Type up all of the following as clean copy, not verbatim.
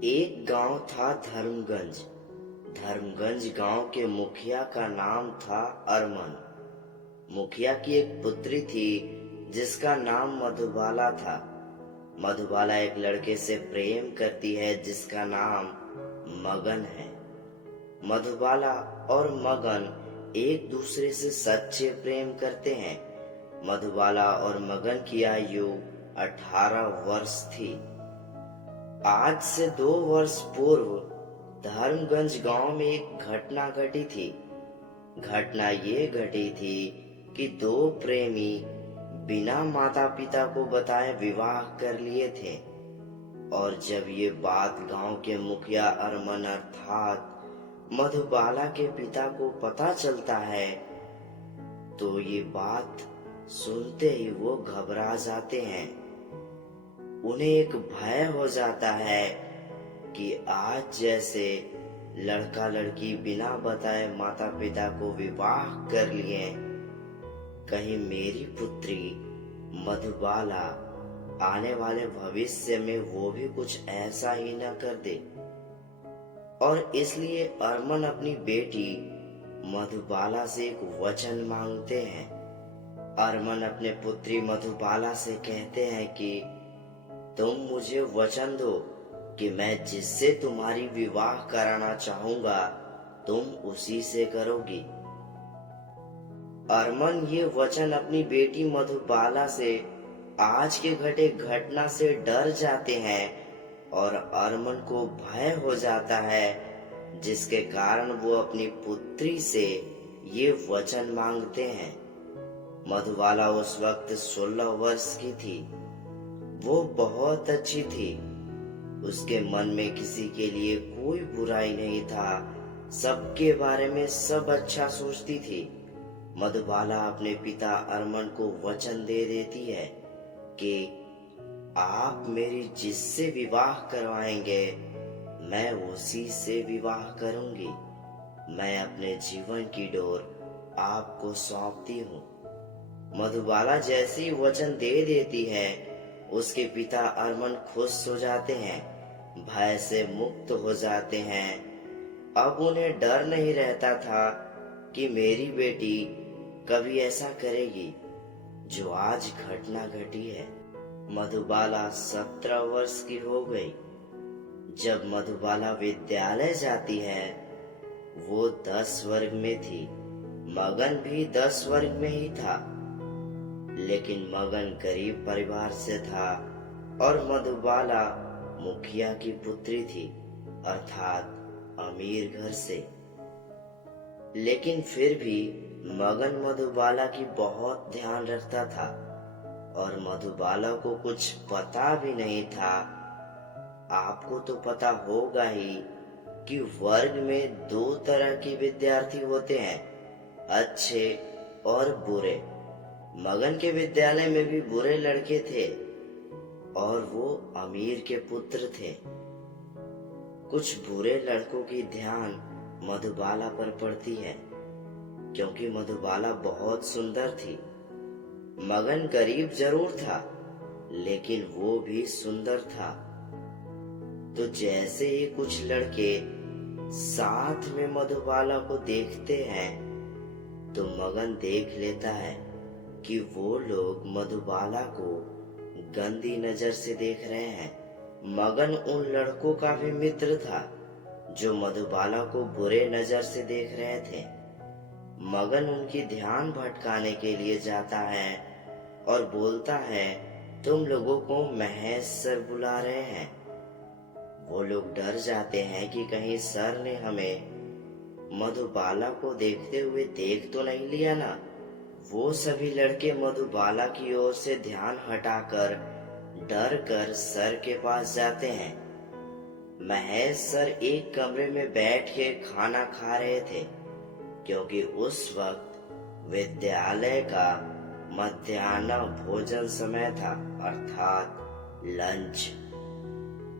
एक गांव था धर्मगंज। धर्मगंज गांव के मुखिया का नाम था अरमन। मुखिया की एक पुत्री थी जिसका नाम मधुबाला था। मधुबाला एक लड़के से प्रेम करती है जिसका नाम मगन है। मधुबाला और मगन एक दूसरे से सच्चे प्रेम करते हैं। मधुबाला और मगन की आयु 18 वर्ष थी। आज से 2 वर्ष पूर्व धर्मगंज गांव में एक घटना घटी थी। घटना ये घटी थी कि दो प्रेमी बिना माता पिता को बताए विवाह कर लिए थे। और जब ये बात गांव के मुखिया अरमन अर्थात मधुबाला के पिता को पता चलता है तो ये बात सुनते ही वो घबरा जाते हैं। उन्हें एक भय हो जाता है कि आज जैसे लड़का लड़की बिना बताए माता पिता को विवाह कर लिए, कहीं मेरी पुत्री मधुबाला आने वाले भविष्य में वो भी कुछ ऐसा ही न कर दे। और इसलिए अरमन अपनी बेटी मधुबाला से एक वचन मांगते हैं। अरमन अपने पुत्री मधुबाला से कहते हैं कि तुम मुझे वचन दो कि मैं जिससे तुम्हारी विवाह कराना चाहूंगा तुम उसी से करोगी। अरमन ये वचन अपनी बेटी मधुबाला से आज के घटे घटना से डर जाते हैं और अरमन को भय हो जाता है, जिसके कारण वो अपनी पुत्री से ये वचन मांगते हैं। मधुबाला उस वक्त 16 वर्ष की थी। वो बहुत अच्छी थी। उसके मन में किसी के लिए कोई बुराई नहीं था। सबके बारे में सब अच्छा सोचती थी। मधुबाला अपने पिता अरमन को वचन दे देती है कि आप मेरी जिससे विवाह करवाएंगे मैं उसी से विवाह करूंगी। मैं अपने जीवन की डोर आपको सौंपती हूँ। मधुबाला जैसी वचन दे देती है उसके पिता अरमन खुश हो जाते हैं, भय से मुक्त हो जाते हैं। अब उन्हें डर नहीं रहता था कि मेरी बेटी कभी ऐसा करेगी जो आज घटना घटी है। मधुबाला 17 वर्ष की हो गई। जब मधुबाला विद्यालय जाती है वो 10 वर्ग में थी। मगन भी 10 वर्ग में ही था, लेकिन मगन गरीब परिवार से था और मधुबाला मुखिया की पुत्री थी अर्थात अमीर घर से। लेकिन फिर भी मगन मधुबाला की बहुत ध्यान रखता था और मधुबाला को कुछ पता भी नहीं था। आपको तो पता होगा ही कि वर्ग में 2 तरह के विद्यार्थी होते हैं, अच्छे और बुरे। मगन के विद्यालय में भी बुरे लड़के थे और वो अमीर के पुत्र थे। कुछ बुरे लड़कों की ध्यान मधुबाला पर पड़ती है क्योंकि मधुबाला बहुत सुंदर थी। मगन गरीब जरूर था लेकिन वो भी सुंदर था। तो जैसे ही कुछ लड़के साथ में मधुबाला को देखते हैं तो मगन देख लेता है कि वो लोग मधुबाला को गंदी नजर से देख रहे हैं। मगन उन लड़कों का भी मित्र था जो मधुबाला को बुरे नजर से देख रहे थे। मगन उनकी ध्यान भटकाने के लिए जाता है और बोलता है, तुम लोगों को महेश सर बुला रहे हैं। वो लोग डर जाते हैं कि कहीं सर ने हमें मधुबाला को देखते हुए देख तो नहीं लिया ना। वो सभी लड़के मधुबाला की ओर से ध्यान हटाकर डर कर सर के पास जाते हैं। महेश सर एक कमरे में बैठ के खाना खा रहे थे क्योंकि उस वक्त विद्यालय का मध्याह्न भोजन समय था अर्थात लंच।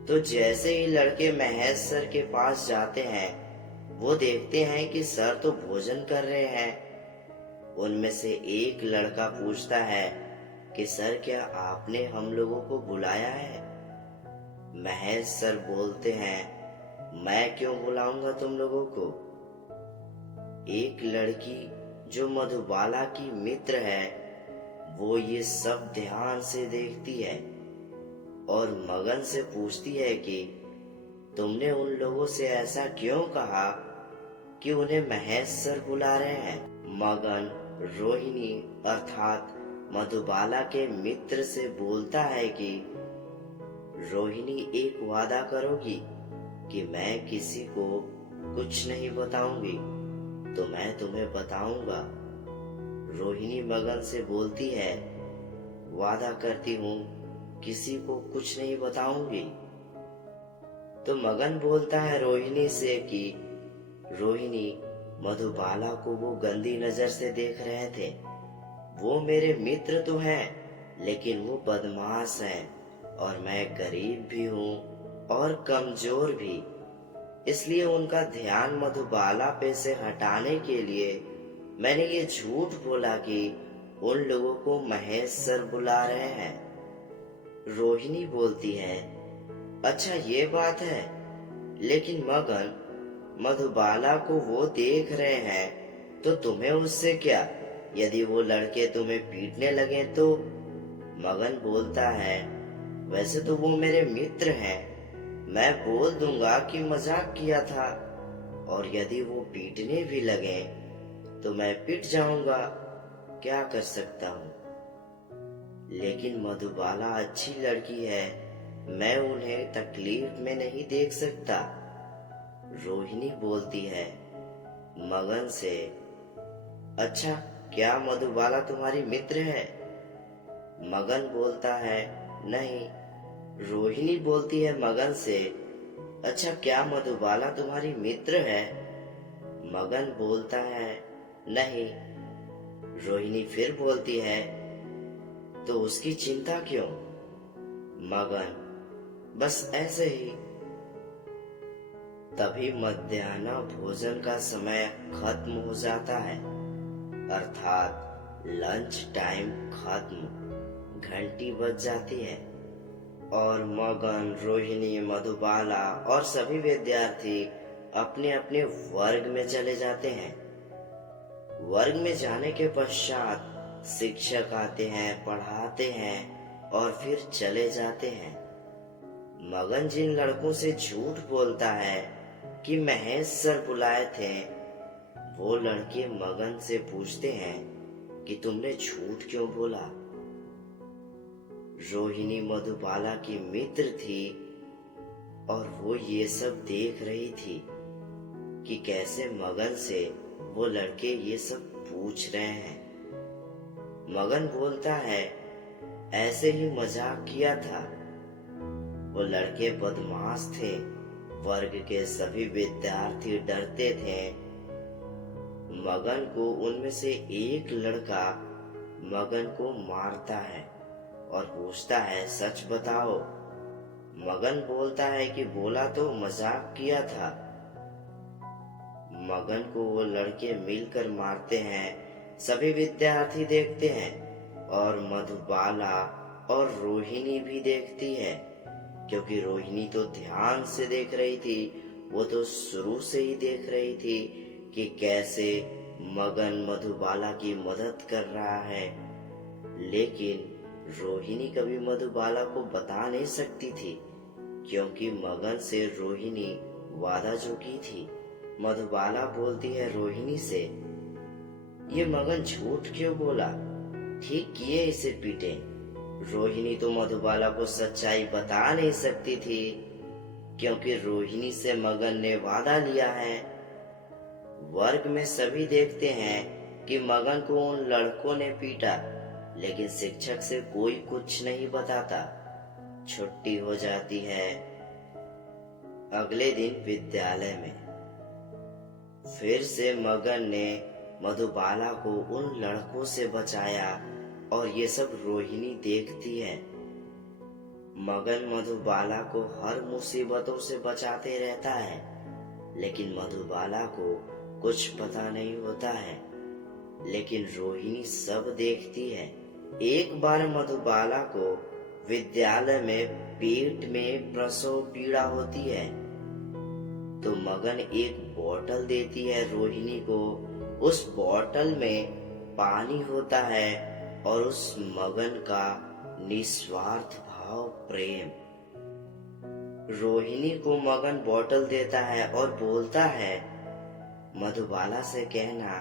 तो जैसे ही लड़के महेश सर के पास जाते हैं वो देखते हैं कि सर तो भोजन कर रहे हैं। उनमें से एक लड़का पूछता है कि सर क्या आपने हम लोगों को बुलाया है? महेश सर बोलते हैं, मैं क्यों बुलाऊंगा तुम लोगों को। एक लड़की जो मधुबाला की मित्र है वो ये सब ध्यान से देखती है और मगन से पूछती है कि तुमने उन लोगों से ऐसा क्यों कहा कि उन्हें महेश सर बुला रहे हैं। मगन रोहिणी अर्थात मधुबाला के मित्र से बोलता है कि रोहिणी एक वादा करोगी कि मैं किसी को कुछ नहीं बताऊंगी तो मैं तुम्हें बताऊंगा। रोहिणी मगन से बोलती है, वादा करती हूँ किसी को कुछ नहीं बताऊंगी। तो मगन बोलता है रोहिणी से कि रोहिणी, मधुबाला को वो गंदी नजर से देख रहे थे। वो मेरे मित्र तो हैं लेकिन वो बदमाश हैं और मैं गरीब भी हूँ और कमजोर भी, इसलिए उनका ध्यान मधुबाला पे से हटाने के लिए मैंने ये झूठ बोला कि उन लोगों को महेश सर बुला रहे हैं। रोहिणी बोलती है, अच्छा ये बात है, लेकिन मगन मधुबाला को वो देख रहे हैं तो तुम्हें उससे क्या, यदि वो लड़के तुम्हें पीटने लगे तो। मगन बोलता है, वैसे तो वो मेरे मित्र हैं, मैं बोल दूंगा कि मजाक किया था, और यदि वो पीटने भी लगे तो मैं पिट जाऊंगा, क्या कर सकता हूँ। लेकिन मधुबाला अच्छी लड़की है, मैं उन्हें तकलीफ में नहीं देख सकता। रोहिणी बोलती है मगन से, अच्छा क्या मधुबाला तुम्हारी मित्र है। मगन बोलता है नहीं। रोहिणी बोलती है मगन से, अच्छा क्या मधुबाला तुम्हारी मित्र है। मगन बोलता है नहीं। रोहिणी फिर बोलती है, तो उसकी चिंता क्यों। मगन, बस ऐसे ही। तभी मध्याह्न भोजन का समय खत्म हो जाता है, अर्थात लंच टाइम खत्म। घंटी बज जाती है और मगन, रोहिणी, मधुबाला और सभी विद्यार्थी अपने अपने वर्ग में चले जाते हैं। वर्ग में जाने के पश्चात शिक्षक आते हैं, पढ़ाते हैं और फिर चले जाते हैं। मगन जिन लड़कों से झूठ बोलता है कि महेश सर बुलाए थे, वो लड़के मगन से पूछते हैं कि तुमने झूठ क्यों बोला। रोहिणी मधुबाला की मित्र थी और वो ये सब देख रही थी कि कैसे मगन से वो लड़के ये सब पूछ रहे हैं। मगन बोलता है, ऐसे ही मजाक किया था, वो लड़के बदमाश थे, वर्ग के सभी विद्यार्थी डरते थे। मगन को उनमें से एक लड़का मगन को मारता है और पूछता है, सच बताओ। मगन बोलता है कि बोला तो मजाक किया था। मगन को वो लड़के मिलकर मारते हैं। सभी विद्यार्थी देखते हैं और मधुबाला और रोहिणी भी देखती है, क्योंकि रोहिणी तो ध्यान से देख रही थी, वो तो शुरू से ही देख रही थी कि कैसे मगन मधुबाला की मदद कर रहा है। लेकिन रोहिणी कभी मधुबाला को बता नहीं सकती थी, क्योंकि मगन से रोहिणी वादा जो की थी। मधुबाला बोलती है रोहिणी से, ये मगन झूठ क्यों बोला, ठीक किए इसे पीटे। रोहिणी तो मधुबाला को सच्चाई बता नहीं सकती थी, क्योंकि रोहिणी से मगन ने वादा लिया है। वर्ग में सभी देखते हैं कि मगन को उन लड़कों ने पीटा, लेकिन शिक्षक से कोई कुछ नहीं बताता। छुट्टी हो जाती है। अगले दिन विद्यालय में फिर से मगन ने मधुबाला को उन लड़कों से बचाया और ये सब रोहिणी देखती है। मगन मधुबाला को हर मुसीबतों से बचाते रहता है, लेकिन मधुबाला को कुछ पता नहीं होता है। लेकिन रोहिणी सब देखती है। एक बार मधुबाला को विद्यालय में पेट में प्रसव पीड़ा होती है तो मगन एक बोतल देती है रोहिणी को। उस बोतल में पानी होता है और उस मगन का निस्वार्थ भाव प्रेम। रोहिणी को मगन बोतल देता है और बोलता है, मधुबाला से कहना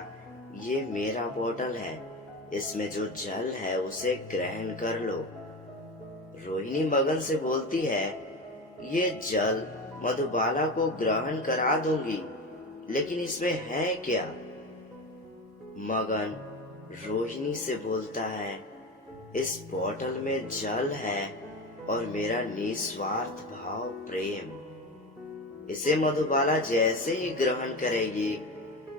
ये मेरा बोतल है, इसमें जो जल है उसे ग्रहण कर लो। रोहिणी मगन से बोलती है, ये जल मधुबाला को ग्रहण करा दूंगी, लेकिन इसमें है क्या? मगन रोहिणी से बोलता है, इस बोतल में जल है और मेरा निस्वार्थ भाव प्रेम। इसे मधुबाला जैसे ही ग्रहण करेगी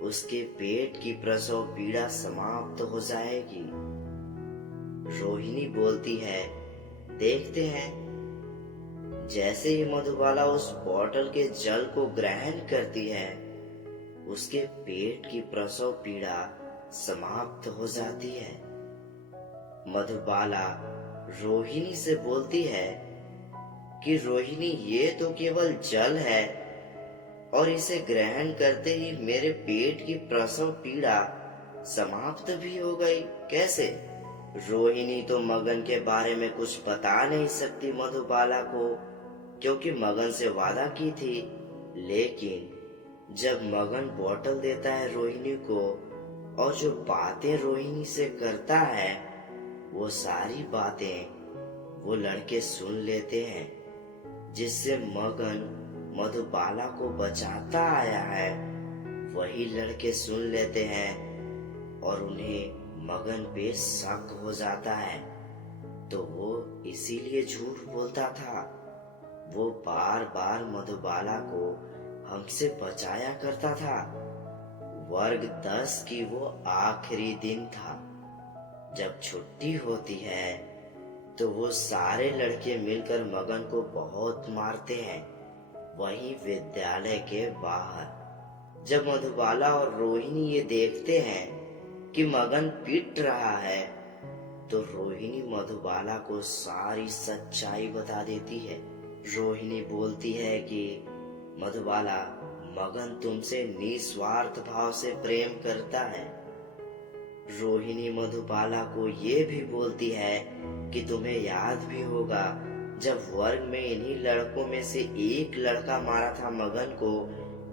उसके पेट की प्रसव पीड़ा समाप्त हो जाएगी। रोहिणी बोलती है, देखते हैं। जैसे ही मधुबाला उस बोतल के जल को ग्रहण करती है उसके पेट की प्रसव पीड़ा समाप्त हो जाती है। मधुबाला रोहिणी से बोलती है कि रोहिणी ये तो केवल जल है और इसे ग्रहण करते ही मेरे पेट की प्रसव पीड़ा समाप्त भी हो गई, कैसे? रोहिणी तो मगन के बारे में कुछ बता नहीं सकती मधुबाला को, क्योंकि मगन से वादा की थी। लेकिन जब मगन बोतल देता है रोहिणी को और जो बातें रोहिणी से करता है वो सारी बातें वो लड़के सुन लेते हैं, जिससे मगन मधुबाला को बचाता आया है वही लड़के सुन लेते हैं और उन्हें मगन पे शक हो जाता है। तो वो इसीलिए झूठ बोलता था। वो बार बार मधुबाला को हमसे बचाया करता था। वर्ग 10 की वो आखिरी दिन था। जब छुट्टी होती है तो वो सारे लड़के मिलकर मगन को बहुत मारते हैं, वहीं विद्यालय के बाहर। जब मधुबाला और रोहिणी ये देखते हैं कि मगन पीट रहा है तो रोहिणी मधुबाला को सारी सच्चाई बता देती है। रोहिणी बोलती है कि मधुबाला, मगन तुमसे निस्वार्थ भाव से प्रेम करता है। रोहिणी मधुबाला को ये भी बोलती है कि तुम्हें याद भी होगा जब वर्ग में इन्हीं लड़कों में से एक लड़का मारा था मगन को,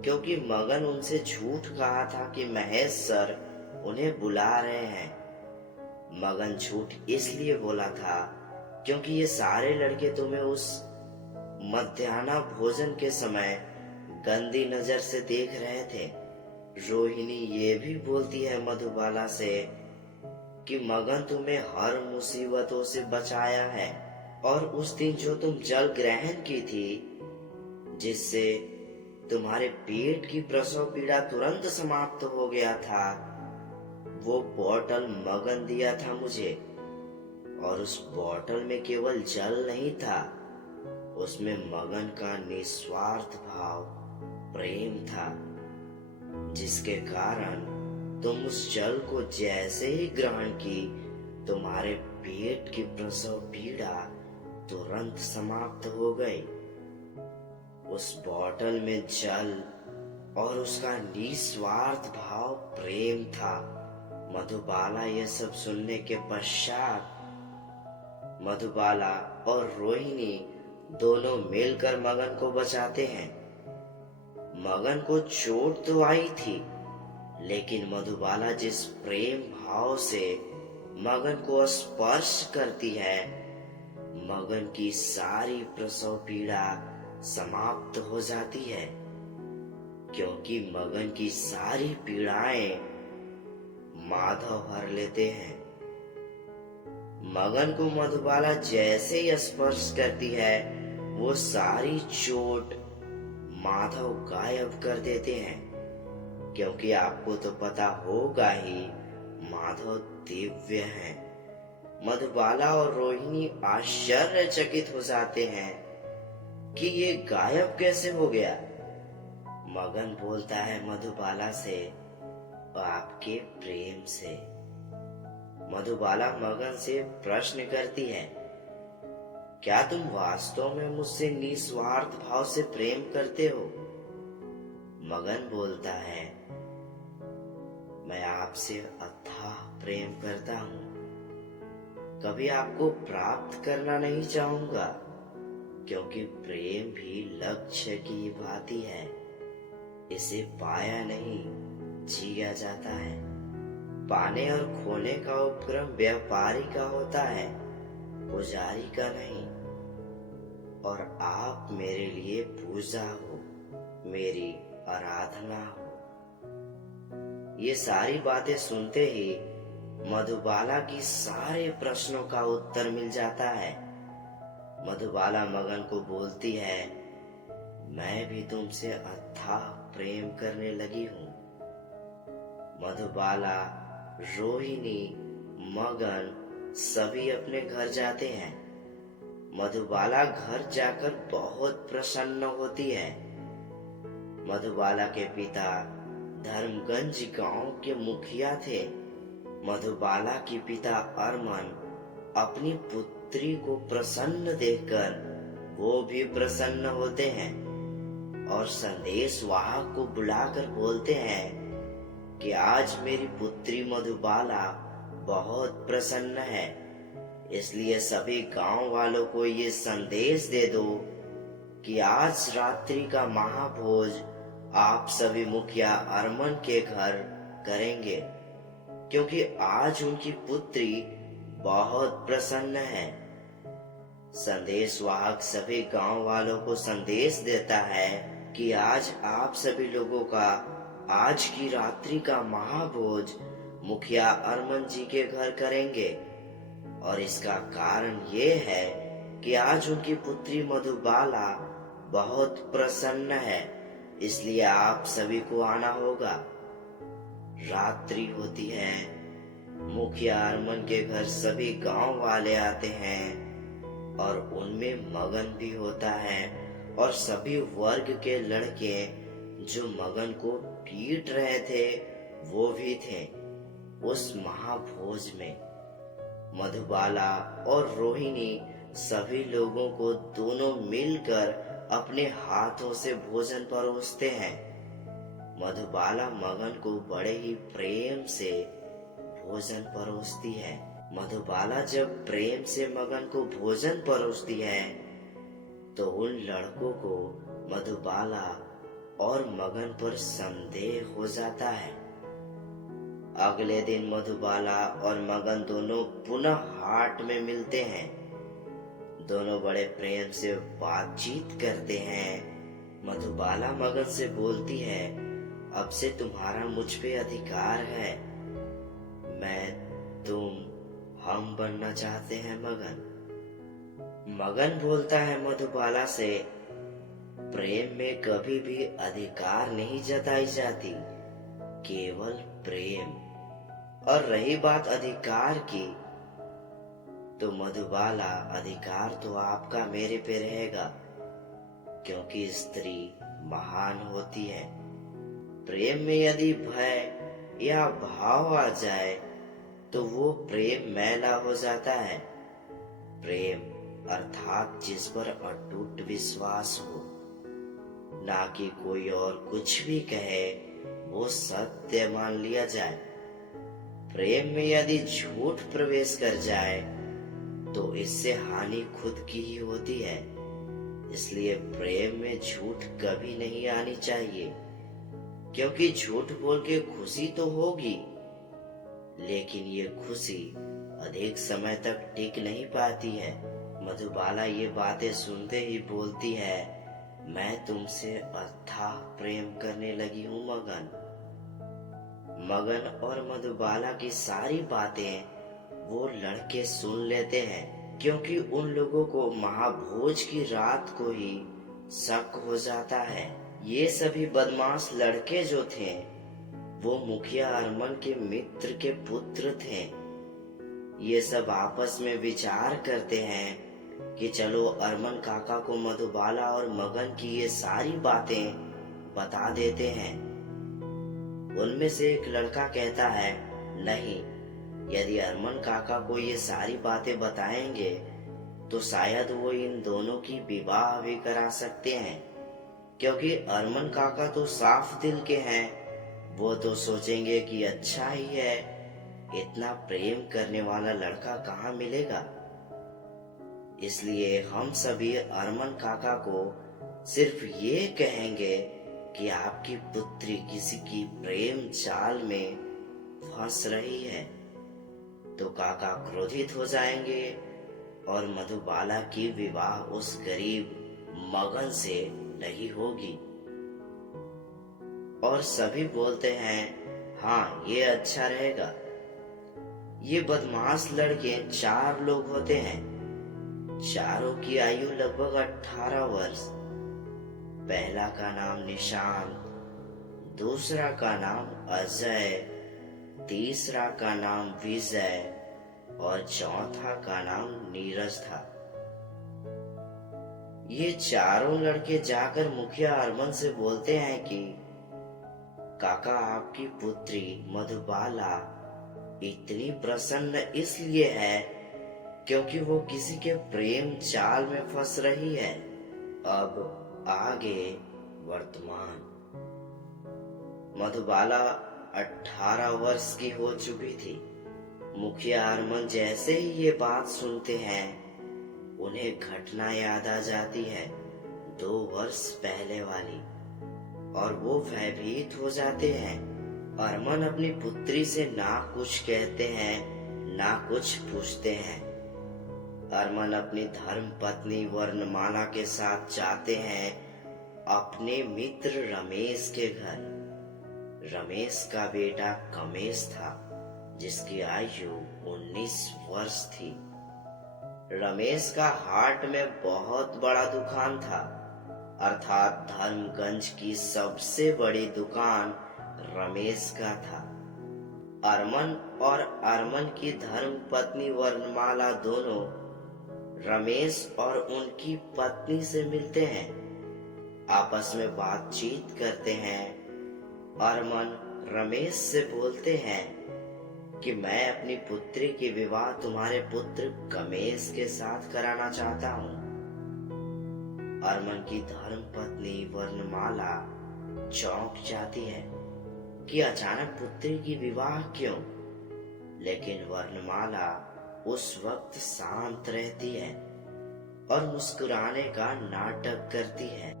क्योंकि मगन उनसे झूठ कहा था कि महेश सर उन्हें बुला रहे हैं। मगन झूठ इसलिए बोला था क्योंकि ये सारे लड़के तुम्हें उस मध्याह्न भोजन के समय गंदी नजर से देख रहे थे। रोहिणी ये भी बोलती है मधुबाला से कि मगन तुम्हें हर मुसीबतों से बचाया है और उस दिन जो तुम जल ग्रहण की थी जिससे तुम्हारे पेट की प्रसव पीड़ा तुरंत समाप्त हो गया था, वो बोतल मगन दिया था मुझे। और उस बोतल में केवल जल नहीं था, उसमें मगन का निस्वार्थ भाव प्रेम था, जिसके कारण तुम उस जल को जैसे ही ग्रहण की तुम्हारे पेट की प्रसव पीड़ा तुरंत समाप्त हो गई। उस बोतल में जल और उसका निस्वार्थ भाव प्रेम था। मधुबाला यह सब सुनने के पश्चात मधुबाला और रोहिणी दोनों मिलकर मगन को बचाते हैं। मगन को चोट तो आई थी, लेकिन मधुबाला जिस प्रेम भाव से मगन को स्पर्श करती है, मगन की सारी प्रसव पीड़ा समाप्त हो जाती है, क्योंकि मगन की सारी पीड़ाएं माधव हर लेते हैं। मगन को मधुबाला जैसे ही स्पर्श करती है वो सारी चोट माधव गायब कर देते हैं, क्योंकि आपको तो पता होगा ही माधव दिव्य हैं। मधुबाला और रोहिणी आश्चर्यचकित हो जाते हैं कि ये गायब कैसे हो गया। मगन बोलता है मधुबाला से, आपके प्रेम से। मधुबाला मगन से प्रश्न करती है, क्या तुम वास्तव में मुझसे निस्वार्थ भाव से प्रेम करते हो? मगन बोलता है, मैं आपसे अथाह प्रेम करता हूँ। कभी आपको प्राप्त करना नहीं चाहूंगा, क्योंकि प्रेम भी लक्ष्य की भांति है। इसे पाया नहीं, जिया जाता है। पाने और खोने का उपक्रम व्यापारी का होता है, पुजारी का नहीं। और आप मेरे लिए पूजा हो, मेरी आराधना हो। ये सारी बातें सुनते ही मधुबाला की सारे प्रश्नों का उत्तर मिल जाता है। मधुबाला मगन को बोलती है, मैं भी तुमसे अथाह प्रेम करने लगी हूँ। मधुबाला, रोहिणी, मगन सभी अपने घर जाते हैं। मधुबाला घर जाकर बहुत प्रसन्न होती है। मधुबाला के पिता धर्मगंज गांव के मुखिया थे। मधुबाला के पिता अरमन अपनी पुत्री को प्रसन्न देखकर वो भी प्रसन्न होते हैं और संदेश वाहक को बुलाकर बोलते हैं कि आज मेरी पुत्री मधुबाला बहुत प्रसन्न है, इसलिए सभी गांव वालों को ये संदेश दे दो कि आज रात्रि का महाभोज आप सभी मुखिया अरमन के घर करेंगे, क्योंकि आज उनकी पुत्री बहुत प्रसन्न है। संदेश वाहक सभी गांव वालों को संदेश देता है कि आज आप सभी लोगों का आज की रात्रि का महाभोज मुखिया अरमन जी के घर करेंगे, और इसका कारण ये है कि आज उनकी पुत्री मधुबाला बहुत प्रसन्न है, इसलिए आप सभी को आना होगा। रात्रि होती है। मुखिया अरमन के घर सभी गांव वाले आते हैं और उनमें मगन भी होता है, और सभी वर्ग के लड़के जो मगन को पीट रहे थे वो भी थे उस महाभोज में। मधुबाला और रोहिणी सभी लोगों को दोनों मिलकर अपने हाथों से भोजन परोसते हैं। मधुबाला मगन को बड़े ही प्रेम से भोजन परोसती है। मधुबाला जब प्रेम से मगन को भोजन परोसती है तो उन लड़कों को मधुबाला और मगन पर संदेह हो जाता है। अगले दिन मधुबाला और मगन दोनों पुनः हाट में मिलते हैं। दोनों बड़े प्रेम से बातचीत करते हैं। मधुबाला मगन से बोलती है, अब से तुम्हारा मुझ पे अधिकार है। मैं, तुम, हम बनना चाहते हैं मगन। मगन बोलता है मधुबाला से, प्रेम में कभी भी अधिकार नहीं जताई जाती, केवल प्रेम। और रही बात अधिकार की, तो मधुबाला, अधिकार तो आपका मेरे पे रहेगा, क्योंकि स्त्री महान होती है। प्रेम में यदि भय या भाव आ जाए तो वो प्रेम मैला हो जाता है। प्रेम अर्थात जिस पर अटूट विश्वास हो, ना कि कोई और कुछ भी कहे वो सत्य मान लिया जाए। प्रेम में यदि झूठ प्रवेश कर जाए तो इससे हानि खुद की ही होती है। इसलिए प्रेम में झूठ कभी नहीं आनी चाहिए, क्योंकि झूठ बोल के खुशी तो होगी, लेकिन ये खुशी अधिक समय तक टिक नहीं पाती है। मधुबाला ये बातें सुनते ही बोलती है, मैं तुमसे अथाह प्रेम करने लगी हूँ मगन। मगन और मधुबाला की सारी बातें वो लड़के सुन लेते हैं, क्योंकि उन लोगों को महाभोज की रात को ही शक हो जाता है। ये सभी बदमाश लड़के जो थे वो मुखिया अरमन के मित्र के पुत्र थे। ये सब आपस में विचार करते हैं कि चलो अरमन काका को मधुबाला और मगन की ये सारी बातें बता देते हैं। उनमें से एक लड़का कहता है, नहीं, यदि अरमन काका को ये सारी बातें बताएंगे तो शायद वो इन दोनों की विवाह भी करा सकते हैं, क्योंकि अरमान काका तो साफ दिल के हैं। वो तो सोचेंगे कि अच्छा ही है, इतना प्रेम करने वाला लड़का कहाँ मिलेगा। इसलिए हम सभी अरमान काका को सिर्फ ये कहेंगे कि आपकी पुत्री किसी की प्रेम जाल में फंस रही है। तो काका क्रोधित हो जाएंगे और मधुबाला की विवाह उस गरीब मगन से नहीं होगी। और सभी बोलते हैं, हाँ ये अच्छा रहेगा। ये बदमाश लड़के 4 लोग होते हैं। चारों की आयु लगभग 18 वर्ष। पहला का नाम निशांत, दूसरा का नाम अजय, तीसरा का नाम विजय और चौथा का नाम नीरज था। ये चारों लड़के जाकर मुखिया अरमान से बोलते हैं कि काका, आपकी पुत्री मधुबाला इतनी प्रसन्न इसलिए है क्योंकि वो किसी के प्रेम जाल में फंस रही है। अब आगे वर्तमान। मधुबाला 18 वर्ष की हो चुकी थी। मुखिया अरमान जैसे ही ये बात सुनते हैं, उन्हें घटना याद आ जाती है 2 वर्ष पहले वाली, और वो भयभीत हो जाते हैं। अरमान अपनी पुत्री से ना कुछ कहते हैं ना कुछ पूछते हैं। अरमान अपनी धर्म पत्नी वर्णमाला के साथ जाते हैं अपने मित्र रमेश के घर। रमेश का बेटा कमेश था, जिसकी आयु 19 वर्ष थी। रमेश का हाट में बहुत बड़ा दुकान था, अर्थात धर्मगंज की सबसे बड़ी दुकान रमेश का था। अरमान और अरमान की धर्म पत्नी वर्णमाला दोनों रमेश और उनकी पत्नी से मिलते हैं, आपस में बातचीत करते हैं। अरमान रमेश से बोलते हैं कि मैं अपनी पुत्री की विवाह तुम्हारे पुत्र कमेश के साथ कराना चाहता हूँ। अरमान की धर्म पत्नी वर्णमाला चौंक जाती है कि अचानक पुत्री की विवाह क्यों, लेकिन वर्णमाला उस वक्त शांत रहती है और मुस्कुराने का नाटक करती है।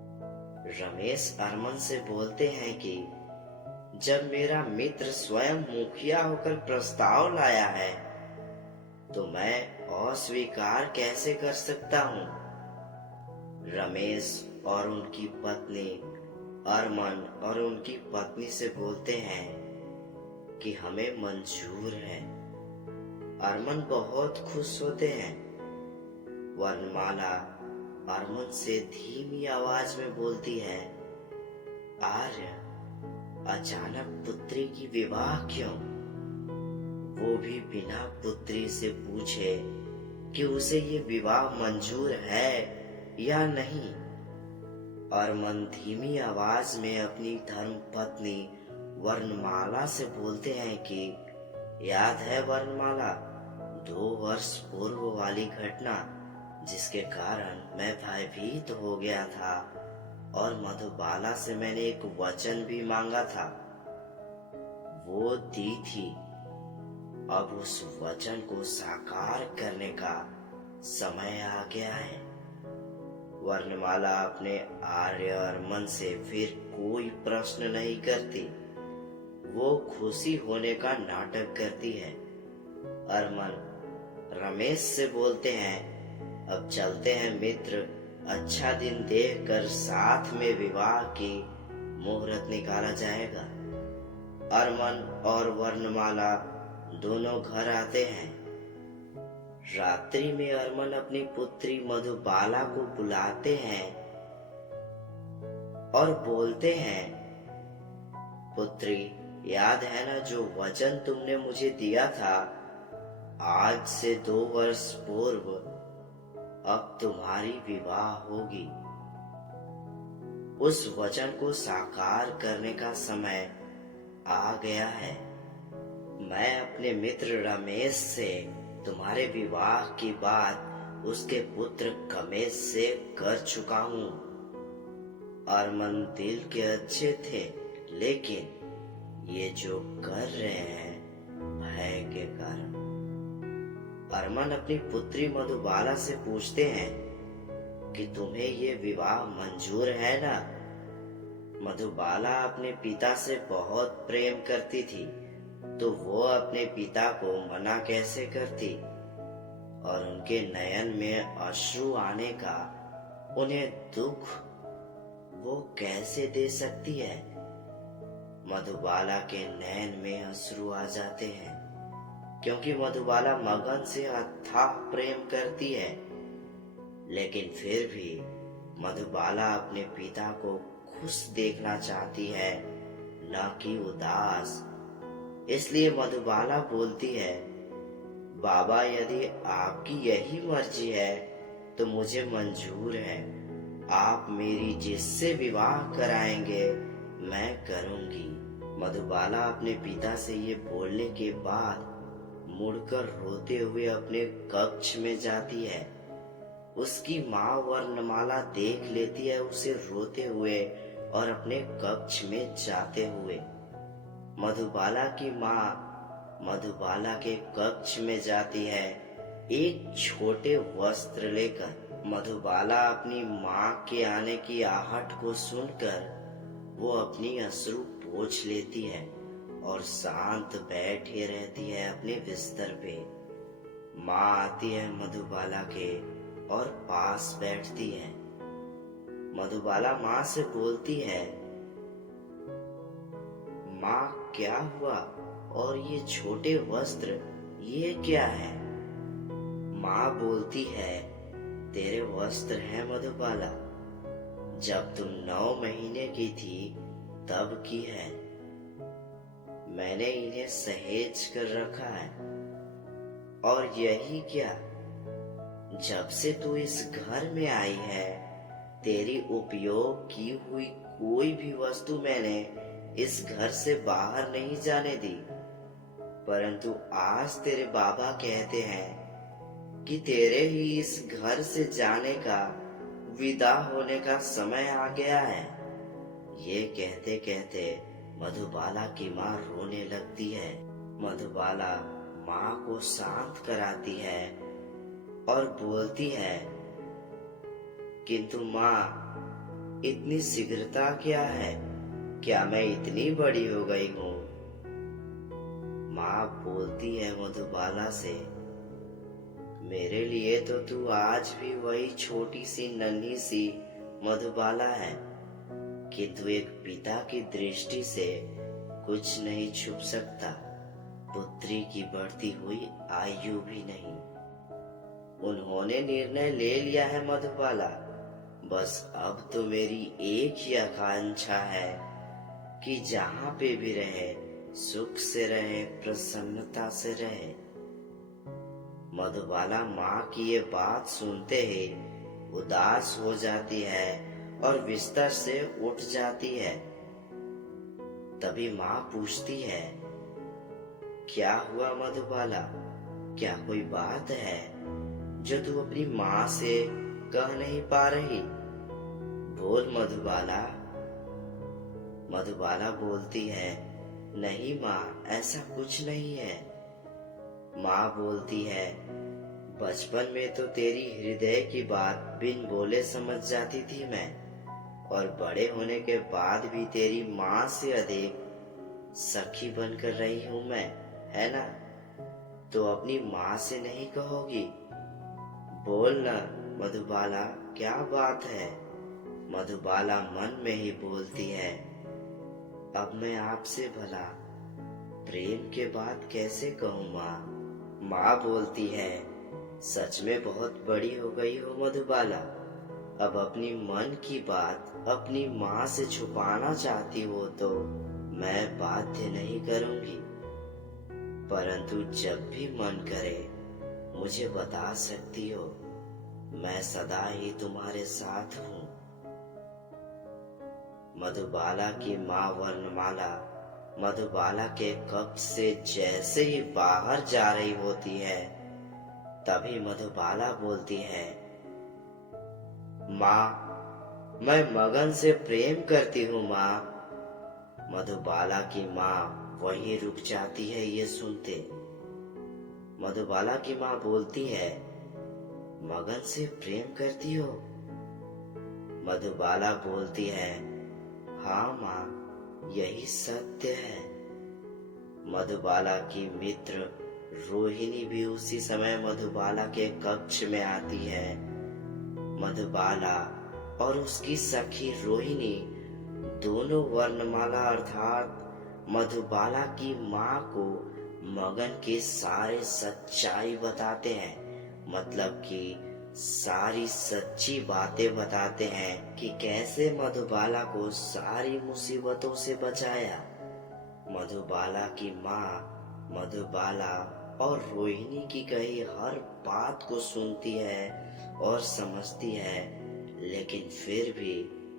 रमेश अरमान से बोलते हैं कि जब मेरा मित्र स्वयं मुखिया होकर प्रस्ताव लाया है, तो मैं अस्वीकार कैसे कर सकता हूँ। रमेश और उनकी पत्नी अरमान और उनकी पत्नी से बोलते हैं कि हमें मंजूर है। अरमान बहुत खुश होते हैं। वर्णमाला अरमान से धीमी आवाज में बोलती है, आर्य, अचानक पुत्री की विवाह क्यों, वो भी बिना पुत्री से पूछे कि उसे ये विवाह मंजूर है या नहीं। अरमान धीमी आवाज में अपनी धर्म पत्नी वर्णमाला से बोलते हैं कि याद है वर्णमाला, 2 वर्ष पूर्व वाली घटना जिसके कारण मैं भयभीत हो गया था और मधुबाला से मैंने एक वचन भी मांगा था, वो दी थी। अब उस वचन को साकार करने का समय आ गया है। वर्णमाला अपने आर्य अरमान से फिर कोई प्रश्न नहीं करती, वो खुशी होने का नाटक करती है। अरमान रमेश से बोलते हैं, अब चलते हैं मित्र, अच्छा दिन देखकर साथ में विवाह की मुहूर्त निकाला जाएगा। अरमान और वर्णमाला दोनों घर आते हैं। रात्रि में अरमान अपनी पुत्री मधुबाला को बुलाते हैं और बोलते हैं, पुत्री, याद है ना जो वचन तुमने मुझे दिया था, आज से 2 वर्ष पूर्व अब तुम्हारी विवाह होगी। उस वचन को साकार करने का समय आ गया है। मैं अपने मित्र रमेश से तुम्हारे विवाह की बात उसके पुत्र कमेश से कर चुका हूँ। अरमान दिल के अच्छे थे, लेकिन ये जो कर रहे हैं भय के कारण। अरमान अपनी पुत्री मधुबाला से पूछते हैं कि तुम्हें ये विवाह मंजूर है ना? मधुबाला अपने पिता से बहुत प्रेम करती थी, तो वो अपने पिता को मना कैसे करती? और उनके नयन में अश्रु आने का उन्हें दुख वो कैसे दे सकती है? मधुबाला के नयन में अश्रु आ जाते हैं, क्योंकि मधुबाला मगन से अथाह प्रेम करती है। लेकिन फिर भी मधुबाला अपने पिता को खुश देखना चाहती है, न कि उदास। इसलिए मधुबाला बोलती है, बाबा, यदि आपकी यही मर्जी है तो मुझे मंजूर है। आप मेरी जिससे विवाह कराएंगे मैं करूंगी। मधुबाला अपने पिता से ये बोलने के बाद मुड़कर रोते हुए अपने कक्ष में जाती है। उसकी माँ वर्णमाला देख लेती है उसे रोते हुए और अपने कक्ष में जाते हुए। मधुबाला की माँ मधुबाला के कक्ष में जाती है एक छोटे वस्त्र लेकर। मधुबाला अपनी माँ के आने की आहट को सुनकर वो अपनी अश्रु पोंछ लेती है और शांत बैठे रहती है अपने बिस्तर पे। माँ आती है मधुबाला के और पास बैठती है। मधुबाला माँ से बोलती है, माँ, क्या हुआ? और ये छोटे वस्त्र ये क्या है? माँ बोलती है, तेरे वस्त्र हैं मधुबाला, जब तुम 9 महीने की थी तब की है। मैंने इन्हें सहेज कर रखा है। और यही क्या, जब से तू इस घर में आई है तेरी उपयोग की हुई कोई भी वस्तु मैंने इस घर से बाहर नहीं जाने दी। परंतु आज तेरे बाबा कहते हैं कि तेरे ही इस घर से जाने का, विदा होने का समय आ गया है। ये कहते कहते मधुबाला की माँ रोने लगती है। मधुबाला माँ को शांत कराती है और बोलती है, किंतु माँ, इतनी शीघ्रता क्या है? क्या मैं इतनी बड़ी हो गई हूँ? माँ बोलती है मधुबाला से, मेरे लिए तो तू आज भी वही छोटी सी नन्ही सी मधुबाला है, किंतु एक पिता की दृष्टि से कुछ नहीं छुप सकता, पुत्री की बढ़ती हुई आयु भी नहीं। उन्होंने निर्णय ले लिया है मधुबाला, बस अब तो मेरी एक ही आकांक्षा है कि जहाँ पे भी रहे सुख से रहे, प्रसन्नता से रहे। मधुबाला माँ की ये बात सुनते ही उदास हो जाती है और बिस्तर से उठ जाती है। तभी माँ पूछती है, क्या हुआ मधुबाला? क्या कोई बात है जो तू अपनी माँ से कह नहीं पा रही? बोल मधुबाला। मधुबाला बोलती है, नहीं माँ, ऐसा कुछ नहीं है। माँ बोलती है, बचपन में तो तेरी हृदय की बात बिन बोले समझ जाती थी मैं, और बड़े होने के बाद भी तेरी माँ से अधिक सखी बनकर रही हूँ मैं, है ना? तो अपनी माँ से नहीं कहोगी? बोल ना मधुबाला, क्या बात है? मधुबाला मन में ही बोलती है, अब मैं आपसे भला प्रेम के बात कैसे कहूँ माँ? माँ बोलती है, सच में बहुत बड़ी हो गई हो मधुबाला। अब अपनी मन की बात अपनी माँ से छुपाना चाहती हो तो मैं बाध्य नहीं करूँगी, परंतु जब भी मन करे मुझे बता सकती हो, मैं सदा ही तुम्हारे साथ हूँ। मधुबाला की माँ वर्णमाला मधुबाला के कक्ष से जैसे ही बाहर जा रही होती है, तभी मधुबाला बोलती है, माँ, मैं मगन से प्रेम करती हूँ माँ। मधुबाला की माँ वहीं रुक जाती है ये सुनते। मधुबाला की माँ बोलती है, मगन से प्रेम करती हो? मधुबाला बोलती है, हाँ माँ, यही सत्य है। मधुबाला की मित्र रोहिणी भी उसी समय मधुबाला के कक्ष में आती है। मधुबाला और उसकी सखी रोहिणी दोनों वर्णमाला अर्थात मधुबाला की माँ को मगन के सारे सच्चाई बताते हैं, मतलब कि सारी सच्ची बातें बताते हैं कि कैसे मधुबाला को सारी मुसीबतों से बचाया। मधुबाला की माँ मधुबाला और रोहिणी की कही हर बात को सुनती है और समझती है, लेकिन फिर भी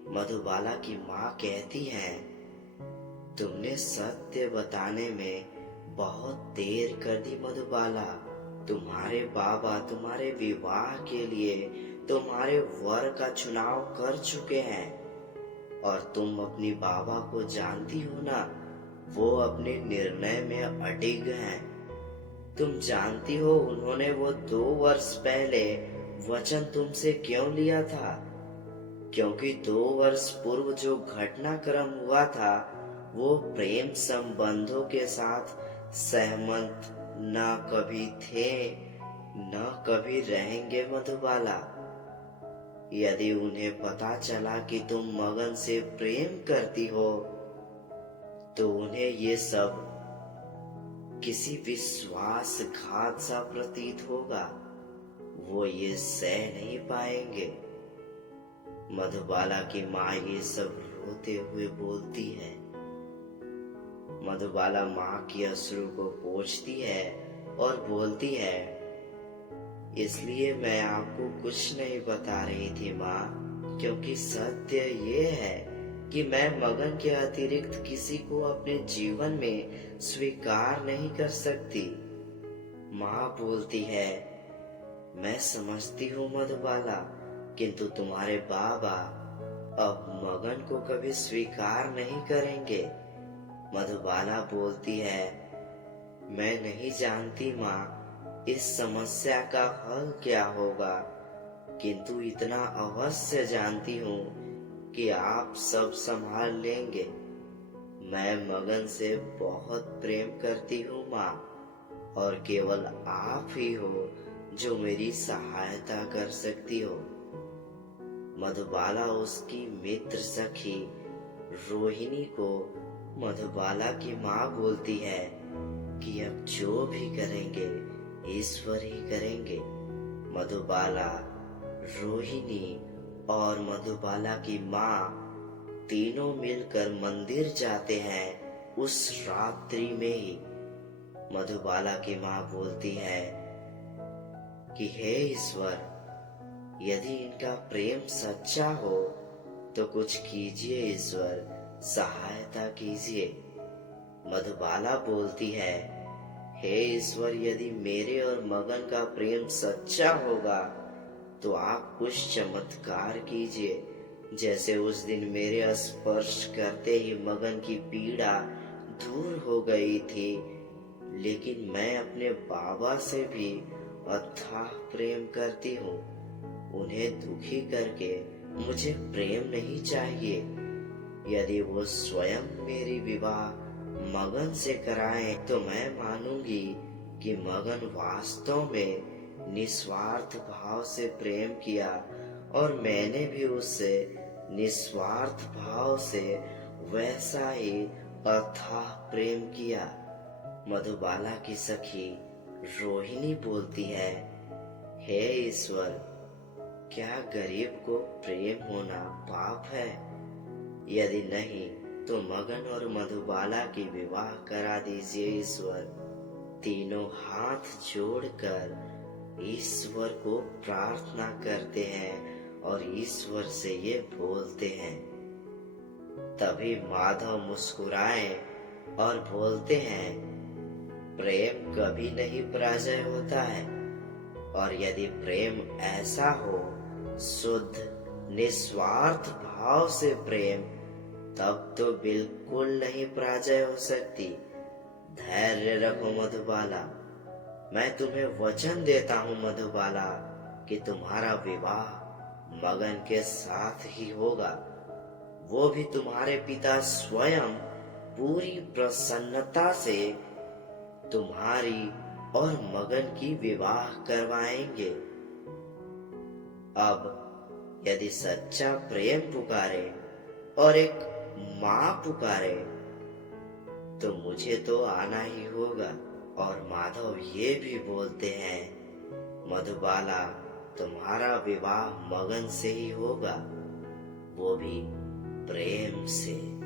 मधुबाला की माँ कहती है, तुमने सत्य बताने में बहुत देर कर दी मधुबाला। तुम्हारे बाबा तुम्हारे विवाह के लिए तुम्हारे वर का चुनाव कर चुके हैं और तुम अपनी बाबा को जानती हो ना, वो अपने निर्णय में अडिग हैं। तुम जानती हो उन्होंने वो 2 वर्ष पहले वचन तुमसे क्यों लिया था? क्योंकि 2 वर्ष पूर्व जो घटनाक्रम हुआ था वो प्रेम संबंधों के साथ सहमत न कभी थे न कभी रहेंगे मधुबाला। यदि उन्हें पता चला कि तुम मगन से प्रेम करती हो तो उन्हें ये सब किसी विश्वासघात सा प्रतीत होगा। वो ये सह नहीं पाएंगे। मधुबाला की माँ ये सब रोते हुए बोलती है। मधुबाला माँ की अश्रु को पोंछती है और बोलती है, इसलिए मैं आपको कुछ नहीं बता रही थी माँ, क्योंकि सत्य ये है कि मैं मगन के अतिरिक्त किसी को अपने जीवन में स्वीकार नहीं कर सकती। माँ बोलती है, मैं समझती हूँ मधुबाला, किंतु तुम्हारे बाबा अब मगन को कभी स्वीकार नहीं करेंगे। मधुबाला बोलती है, मैं नहीं जानती माँ इस समस्या का हल क्या होगा, किंतु इतना अवश्य जानती हूँ कि आप सब संभाल लेंगे। मैं मगन से बहुत प्रेम करती हूँ माँ, और केवल आप ही हो जो मेरी सहायता कर सकती हो। मधुबाला उसकी मित्र सखी रोहिणी को मधुबाला की माँ बोलती है कि अब जो भी करेंगे ईश्वर ही करेंगे। मधुबाला, रोहिणी और मधुबाला की माँ तीनों मिलकर मंदिर जाते हैं उस रात्रि में ही। मधुबाला की माँ बोलती है कि हे ईश्वर, यदि इनका प्रेम सच्चा हो तो कुछ कीजिए ईश्वर, सहायता कीजिए। मधुबाला बोलती है, हे ईश्वर, यदि मेरे और मगन का प्रेम सच्चा होगा तो आप कुछ चमत्कार कीजिए, जैसे उस दिन मेरे स्पर्श करते ही मगन की पीड़ा दूर हो गई थी। लेकिन मैं अपने बाबा से भी अथाह प्रेम करती हूँ। उन्हें दुखी करके मुझे प्रेम नहीं चाहिए। यदि वो स्वयं मेरी विवाह मगन से कराएं तो मैं मानूंगी कि मगन वास्तव में निस्वार्थ भाव से प्रेम किया और मैंने भी उससे निस्वार्थ भाव से वैसा ही अथाह प्रेम किया। मधुबाला की सखी रोहिणी बोलती है, हे ईश्वर, क्या गरीब को प्रेम होना पाप है? यदि नहीं तो मगन और मधुबाला की विवाह करा दीजिए ईश्वर। तीनों हाथ जोड़कर ईश्वर को प्रार्थना करते हैं और ईश्वर से ये बोलते हैं। तभी माधव मुस्कुराए और बोलते हैं, प्रेम कभी नहीं पराजय होता है। और यदि प्रेम ऐसा हो, शुद्ध निस्वार्थ भाव से प्रेम, तब तो बिल्कुल नहीं पराजय हो सकती। धैर्य रखो मधुबाला, मैं तुम्हें वचन देता हूँ मधुबाला कि तुम्हारा विवाह मगन के साथ ही होगा। वो भी तुम्हारे पिता स्वयं पूरी प्रसन्नता से तुम्हारी और मगन की विवाह करवाएंगे। अब यदि सच्चा प्रेम पुकारे और एक माँ पुकारे तो मुझे तो आना ही होगा। और माधव ये भी बोलते हैं, मधुबाला तुम्हारा विवाह मगन से ही होगा, वो भी प्रेम से।